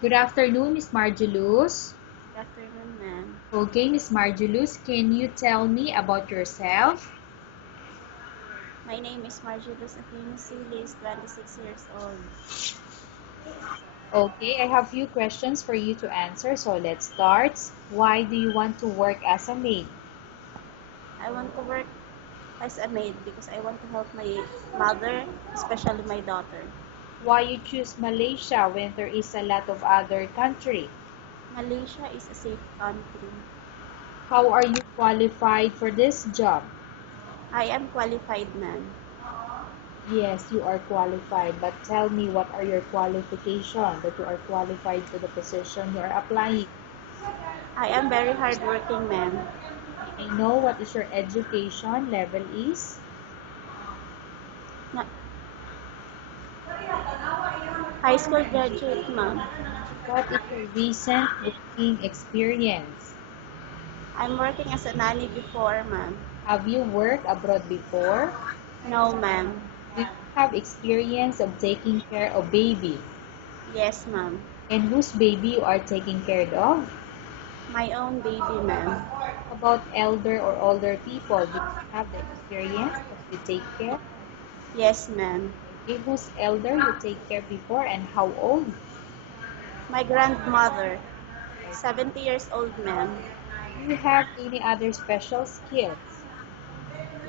Good afternoon, Miss Margelus. Good afternoon, ma'am. Okay, Miss Margelus, can you tell me about yourself? My name is Margelus Aquino Silis, 26 years old. Okay, I have few questions for you to answer, so let's start. Why do you want to work as a maid? I want to work as a maid because I want to help my mother, especially my daughter. Why you choose Malaysia when there is a lot of other country? Malaysia is a safe country. How are you qualified for this job? I am qualified, ma'am. Yes, you are qualified, but tell me what are your qualifications that you are qualified to the position you are applying? I am very hardworking, ma'am. May I know what is your education level is? Na- High school graduate, ma'am. What is your recent working experience? I'm working as a nanny before, ma'am. Have you worked abroad before? No, ma'am. Do you have experience of taking care of baby? Yes, ma'am. And whose baby you are taking care of? My own baby, ma'am. About elder or older people, do you have the experience that you take care? Yes, ma'am. Okay, whose elder you take care before and how old? My grandmother, 70 years old, ma'am. Do you have any other special skills?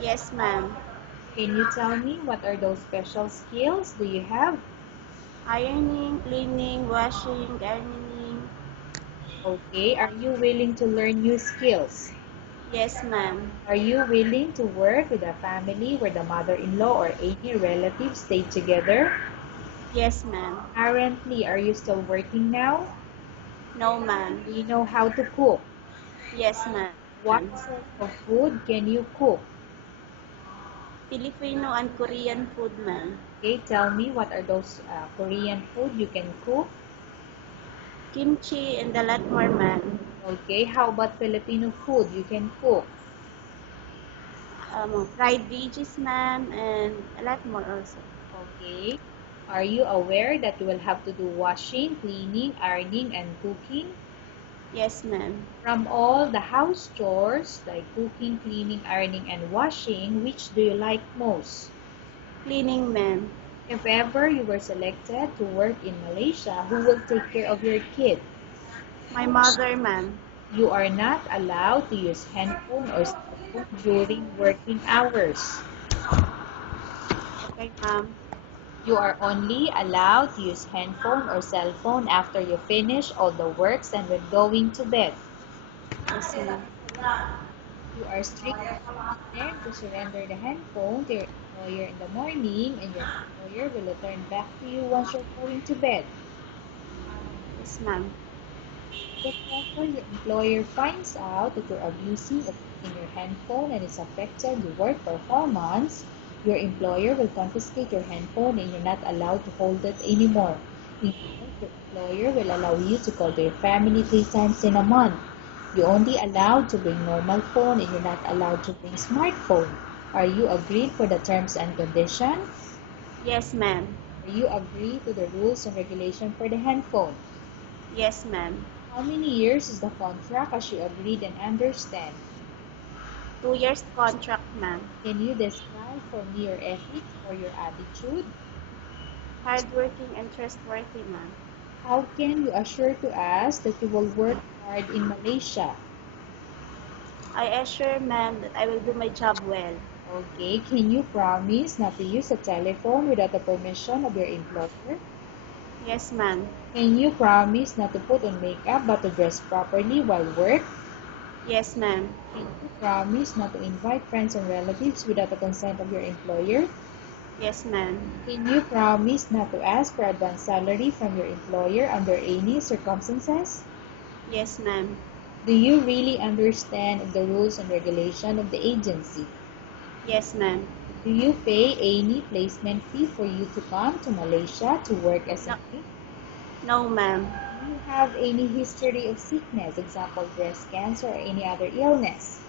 Yes, ma'am. Can you tell me what are those special skills do you have? Ironing, cleaning, washing, gardening. Okay, are you willing to learn new skills? Yes, ma'am. Are you willing to work with a family where the mother-in-law or any relatives stay together? Yes, ma'am. Currently, are you still working now? No, ma'am. Do you know how to cook? Yes, ma'am. What sort of food can you cook? Filipino and Korean food, ma'am. Okay, tell me what are those Korean food you can cook? Kimchi and a lot more, ma'am. Okay, how about Filipino food you can cook? Fried veggies, ma'am, and a lot more also. Okay, are you aware that you will have to do washing, cleaning, ironing, and cooking? Yes, ma'am. From all the house chores like cooking, cleaning, ironing, and washing, which do you like most? Cleaning, ma'am. If ever you were selected to work in Malaysia, who will take care of your kid? My mother, ma'am. You are not allowed to use handphone or cell phone during working hours. Okay, ma'am. You are only allowed to use handphone or cell phone after you finish all the works and when going to bed. Yes, ma'am. You are strictly forbidden to surrender the handphone to your employer in the morning, and your employer will return back to you once you're going to bed. Yes, ma'am. If ever your employer finds out that you're abusing or using your handphone and it's affected your work performance, your employer will confiscate your handphone and you're not allowed to hold it anymore. In fact, your employer will allow you to call to your family 3 times in a month. You're only allowed to bring normal phone and you're not allowed to bring smartphone. Are you agreed for the terms and conditions? Yes, ma'am. Are you agree to the rules and regulation for the handphone? Yes, ma'am. How many years is the contract as you agreed and understand? 2 years contract, ma'am. Can you describe for me your ethics or your attitude? Hardworking and trustworthy, ma'am. How can you assure to us that you will work hard in Malaysia? I assure, ma'am, that I will do my job well. Okay, can you promise not to use a telephone without the permission of your employer? Yes, ma'am. Can you promise not to put on makeup but to dress properly while work? Yes, ma'am. Can you promise not to invite friends and relatives without the consent of your employer? Yes, ma'am. Can you promise not to ask for advance salary from your employer under any circumstances? Yes, ma'am. Do you really understand the rules and regulation of the agency? Yes, ma'am. Do you pay any placement fee for you to come to Malaysia to work as a No, maid? no, ma'am. Do you have any history of sickness, example breast cancer or any other illness?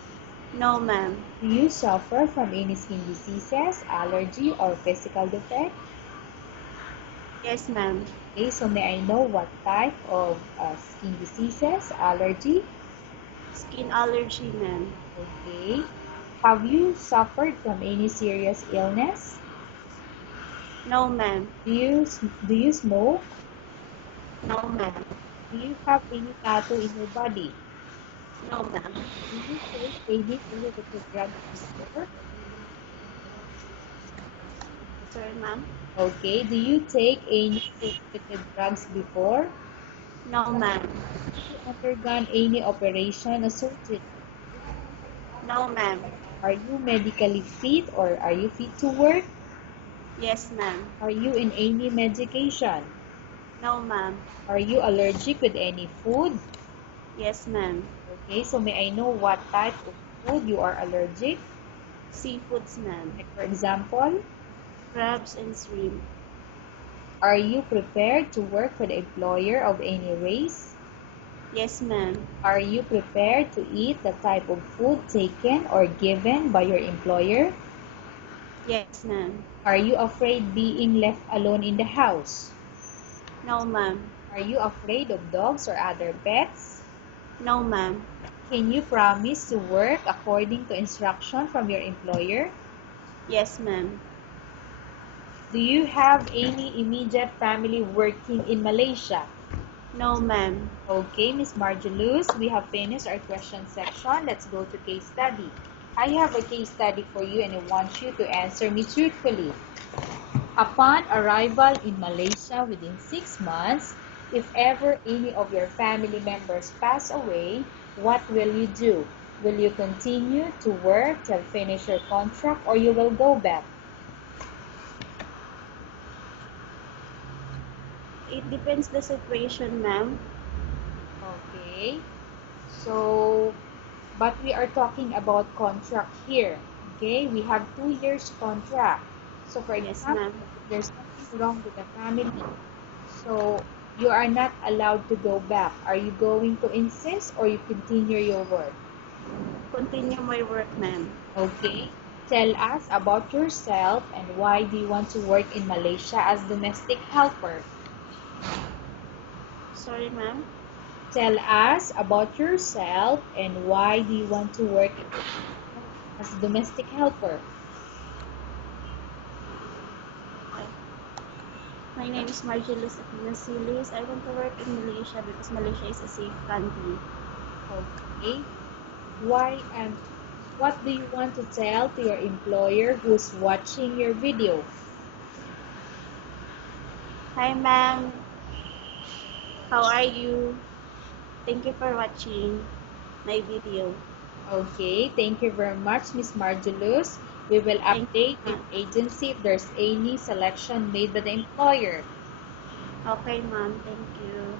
No, ma'am. Do you suffer from any skin diseases, allergy, or physical defect? Yes, ma'am. Okay, so may I know what type of skin diseases, allergy? Skin allergy, ma'am. Okay. Have you suffered from any serious illness? No, ma'am. Do you smoke? No, ma'am. Do you have any tattoo in your body? No, ma'am. Do you take any prohibited drugs before? Sorry, ma'am. Okay. Do you take any prohibited drugs before? No, ma'am. Have you undergone any operation or surgery? No, ma'am. Are you medically fit or are you fit to work? Yes, ma'am. Are you in any medication? No, ma'am. Are you allergic with any food? Yes, ma'am. Okay, so may I know what type of food you are allergic? Seafoods, ma'am. Like for example, Crabs and shrimp. are you prepared to work for the employer of any race? Yes, ma'am. Are you prepared to eat the type of food taken or given by your employer? Yes, ma'am. Are you afraid being left alone in the house? No, ma'am. Are you afraid of dogs or other pets? No, ma'am. Can you promise to work according to instruction from your employer? Yes, ma'am. Do you have any immediate family working in Malaysia? No, ma'am. Okay, Miss Margelus, we have finished our question section. Let's go to case study. I have a case study for you and I want you to answer me truthfully. Upon arrival in Malaysia within 6 months, if ever any of your family members pass away, what will you do? Will you continue to work till finish your contract or you will go back? It depends the situation, ma'am. Okay. So, but we are talking about contract here. Okay, we have 2 years contract. So, for Yes, ma'am. example, if there's something wrong with the family, so you are not allowed to go back. Are you going to insist or you continue your work? Continue my work, ma'am. Okay. Tell us about yourself and why do you want to work in Malaysia as domestic helper? Sorry, ma'am. Tell us about yourself and why do you want to work as domestic helper? My name is Margelus Akinasilis. I want to work in Malaysia because Malaysia is a safe country. Okay. Why and what do you want to tell to your employer who's watching your video? Hi, ma'am. How are you? Thank you for watching my video. Okay, thank you very much, Miss Margelus. We will Thank you, update the ma'am. agency if there's any selection made by the employer. Okay, ma'am. Thank you.